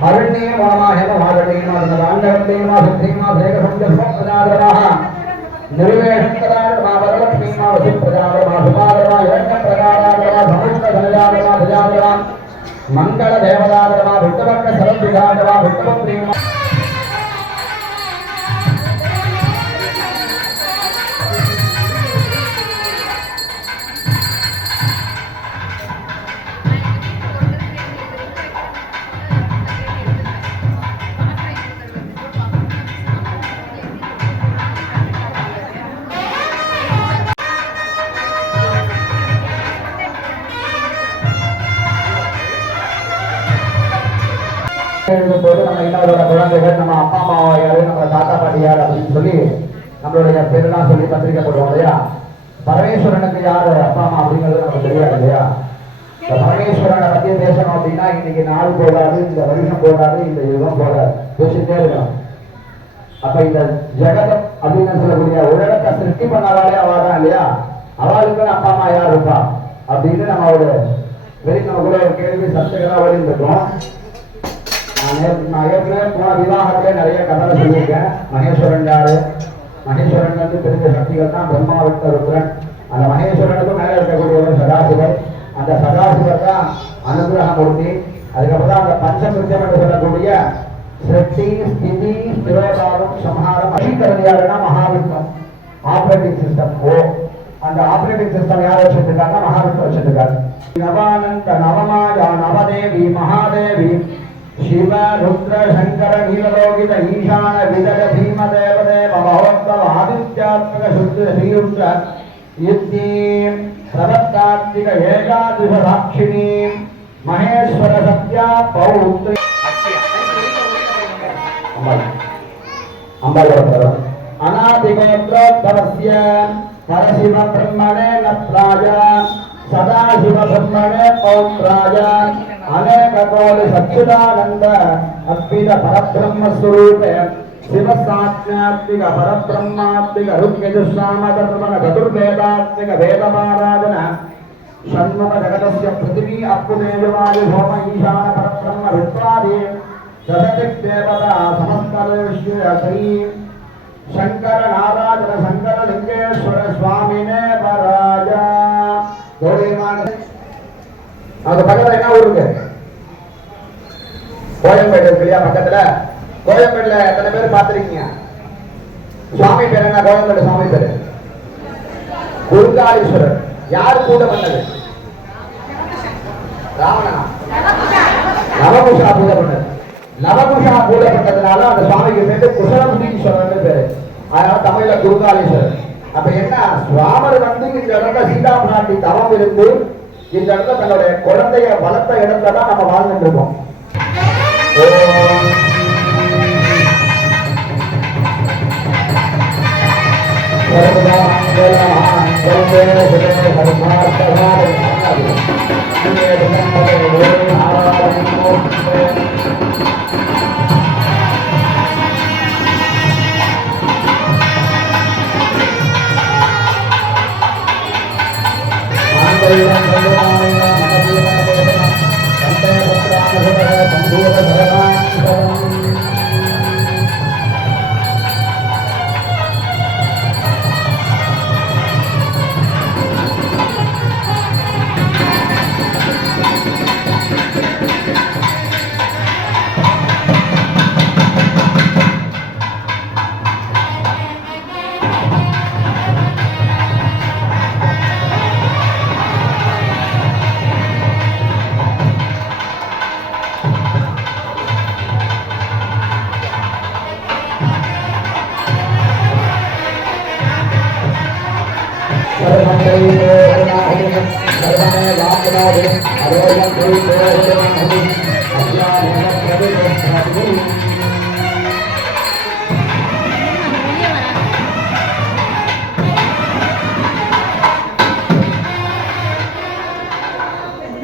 हरण्ये वामाहेम भारण्ये मादनांडवते माधुते माधेकसंजस्वप्रदारः निर्वेशकराः वरलक्ष्मी माधुप्रदारः माधुपादरः यज्ञप्रदारः धनुष्कधनजारः धजारः मंगल देवदारः विष्णुवक्र सरस्वतीदारः विष्णुप्रिय போது நம்ம இன்னொரு குழந்தைகள் நம்ம அப்பா அம்மாவா யாரு நம்ம தாத்தா பாட்டி யாரு அப்படின்னு சொல்லி நம்மளுடைய பேரெல்லாம் சொல்லி பத்திரிக்கை போடுவோம் இல்லையா. பரமேஸ்வரனுக்கு யாரு அப்பா அம்மா அப்படிங்கிறது நமக்கு தெரியாது இல்லையா. பரமேஸ்வரனை பத்தி பேசணும் அப்படின்னா இன்னைக்கு நாள் போடாது, இந்த வருஷம் போடாது, இந்த யுகம் போடாது, யோசிச்சுட்டே இருக்கணும். அப்ப இந்த ஜெகதம் அப்படின்னு சொல்லக்கூடிய உலகத்தை சிருஷ்டி பண்ணாலே அவதான் இல்லையா. அவளுக்குன்னு அப்பா அம்மா யார் இருப்பா அப்படின்னு நம்ம ஒரு நமக்குள்ள ஒரு கேள்வி சர்ச்சைகளாக வழிந்திருக்கோம். நான் ஏற்கனவே போன விவாகத்திலே நிறைய கதை சொல்லியிருக்கேன். மகேஸ்வரன் யாரு, மகேஸ்வரன் வந்து தெரிஞ்ச சக்திகள் தான் பிரம்மா விட்ட ருத்ரன். அந்த மகேஸ்வரனுக்கும் மேலே இருக்கக்கூடியவர் சதாசிவர். அந்த சதாசிவர் தான் அனுகிரகமூர்த்தி. அதுக்கப்புறம் தான் அந்த பஞ்சகிருத்தியம் என்று சொல்லக்கூடிய சிருஷ்டி ஸ்திதி திரோதாரம் சம்ஹாரம் அழிக்கிறது யாருன்னா மகாவிஷ்ணம். ஆபரேட்டிங் சிஸ்டம் அந்த ஆபரேட்டிங் சிஸ்டம் யார் வச்சிருக்காங்க? மகாவிஷ்ணு வச்சிருக்காரு. நவானந்த நவமாயா நவதேவி மகாதேவி शिव रुद्र शंकर नीललोकित ईशान विजय भीम देवदेव महोत्सव आदित्यात्मक शुद्ध श्री रुद्र युद्धीं सर्वकार्तिक एकादश साक्षिणी महेश्वर सत्या पौत्र अंबलवतर अनादिगोत्रोद्भवस्य परशिव ब्रह्मणे नप्राय सदाशिव ब्रह्मणे पौत्राय अनेक कौल सच्चिदानंद अद्वित परब्रह्म स्वरूप शिव साक्षात्मिक परब्रह्मात्मिक ऋग्यजुष्सामधर्मण चतुर्वेदात्मिक वेदपाराधन षण्मुख जगतस्य पृथ्वी अप्पुदेववादि होम ईशान परब्रह्म विद्वादि दशदिक् देवता समस्तविश्व श्री शंकर नारायण शंकर लिंगेश्वर स्वामिने वराजा गौरीमान அது பக்கத்துல என்ன ஊர் இருக்கு? கோயம்பேடு இருக்கு இல்லையா பக்கத்துல. கோயம்பேடுல எத்தனை பேர் பார்த்திருக்கீங்க? சுவாமி பேர் என்ன? கோயம்பேடு சுவாமி பேரு குருகாலீஸ்வரர். யார் கூட பண்ணது? ராவணனா? நவகுஷா பூஜை பண்ணது. நவகுஷா பூஜை பண்ணதுனால அந்த சுவாமிக்கு பேரு குஷலமுனீஸ்வரர் பேரு. அதனால தமிழ்ல குருகாலீஸ்வரர். அப்ப என்ன, சுவாமர் வந்து இந்த இடத்துல சீதா பிராட்டி தவம் இருந்து இந்த இடத்துல தன்னுடைய குழந்தைய வளர்த்த இடத்துல தான் நம்ம வாழ்ந்துட்டு இருக்கோம்.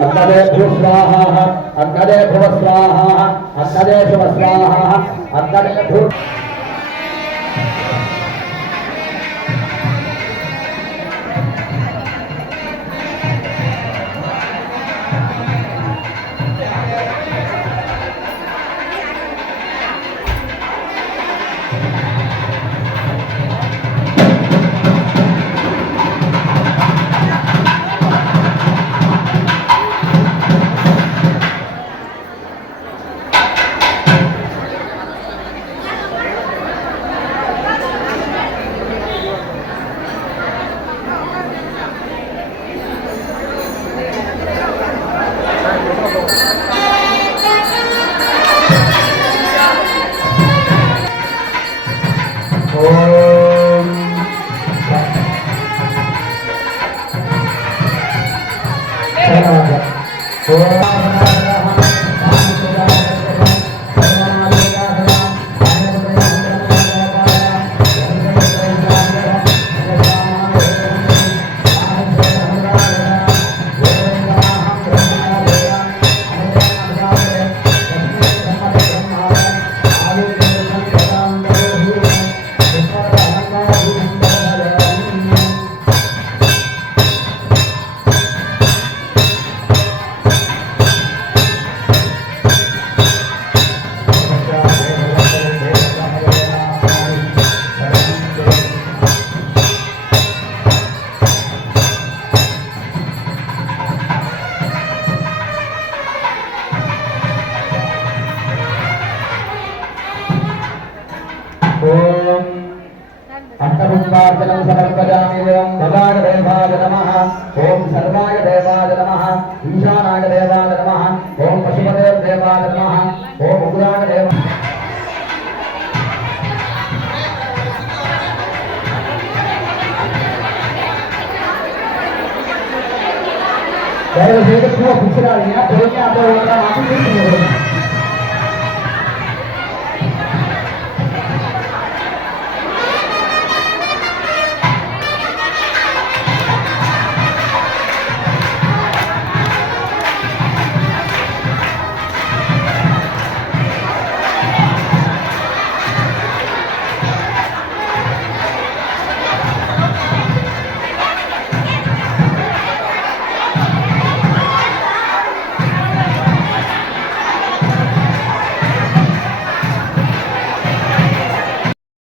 अग्नदे भूस्वाहा अग्नदे भुवस्वाहा अग्नदे शुभस्वाहा अग्नदे भू நீராஜனம் சமர்ப்பயாமி ஓம் சதாய தேவாய நமः ஓம் சர்வாய தேவாய நமः ஈசானாய தேவாய நமः ஓம் பசுபதே தேவாய நமः ஓம் உக்ராய தேவ தயவு செய்து பூவை பிடிச்சிடாதீங்க பொறுமையா அப்போ மாற்றி